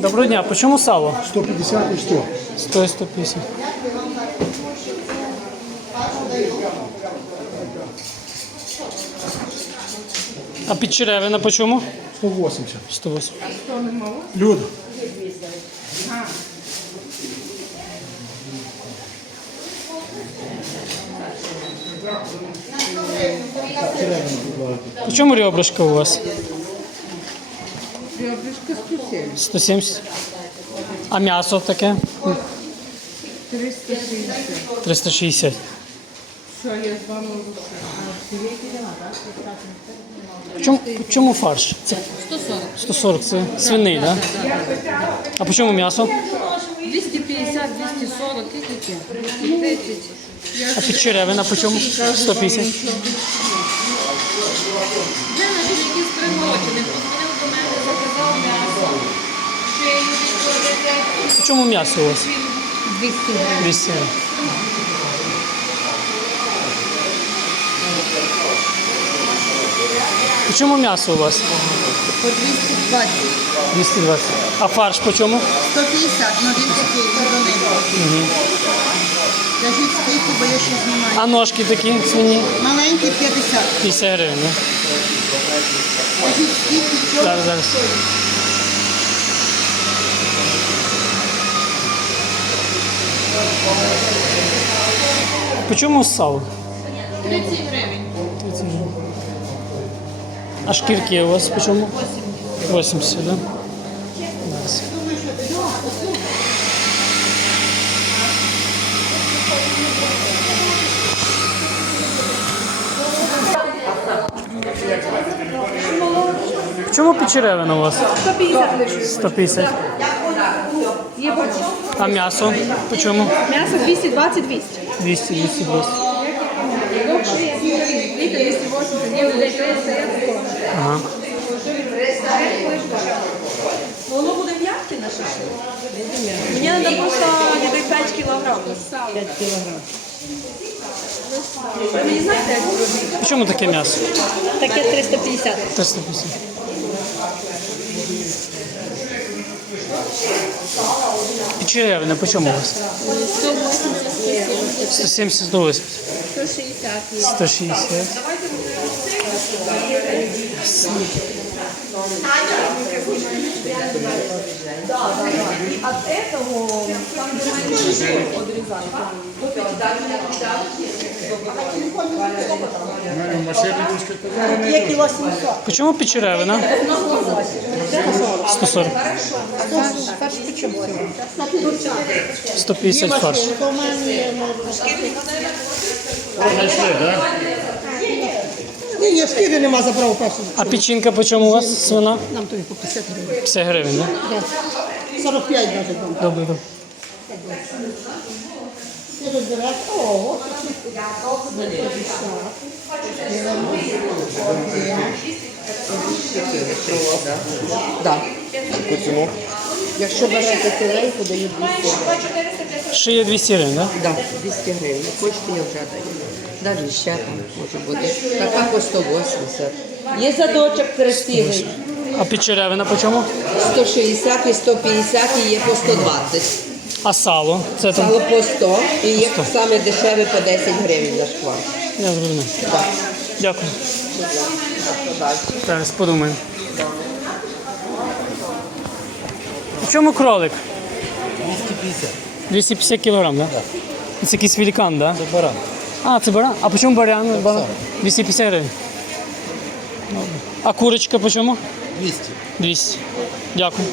Доброго дня, по чому сало? 150 і 100. 100 і 150. А підчеревина по чому? 180. 108. Люда. По чому ребрышко у вас? Ребрышко 170. 170. А м'ясо таке? 360. 360. Що я з вами По чому, чому фарш? Це 140. 140, це свиний, так? Да? А по чому м'ясо? 250, 240, і таке. 230. А підчеревина по чому? 150. Де наші які спригорочені? Позвонив до мене, заказав м'ясо. Чому м'ясо у вас? 200 гривень. 200 гривень. По чому м'ясо у вас? По 220. 220. А фарш по чому? 150, ну він такий тоненький. Кажіть скільки, бо я ще знімаю. А ножки такі свині? Маленький 50. 50 гривень. Да? Зараз, зараз. По чому сало? 30 гривень. 30 гривень. А шкірки у вас по чому? 80, так? Да? Чому печеревина у вас? 150 лише. 150. Є борщ. А м'ясо по чому? М'ясо 220 200. 200, 220. Літо 280, є людей 300. Ага. Воно буде м'яке на шашлик? Мені треба просто 5 кілограм. 5 кілограм. Ви мені знаєте, як робити? По чому таке м'ясо? Таке 350. 350. І черевина по чому у вас? 170, 180. 160. 160. Є кіло 700. По чому печеревина? 140. 150 фарш. Ні, ні, шкіри нема, забрав першу. А печінка по чому у вас свина? Нам тобі по 50 гривень. 50 гривень, так? 45 навіть. Добре, добре. Ти Да. Якщо берете ціленьку, даю 200 гривень. Шиє 200 гривень, так? Да, 200 гривень. Хочете, я вже даю. Далі ще там може бути. Така по 180. Є задочок красивий. А печеревина по чому? 160 і 150 і є по 120. А сало? Це там? Сало по 100 і є 100. саме дешеве по 10 гривень на шквар. Я зрозумів. Так. Дякую. Зараз подумаємо. В чому кролик? 250. 250 кілограм, так? Да? Це якийсь великан, так? Да? Це баран. А, це баран. А по чому баран? баран? 250 гривень. А курочка по чому? 200. 200. Дякую.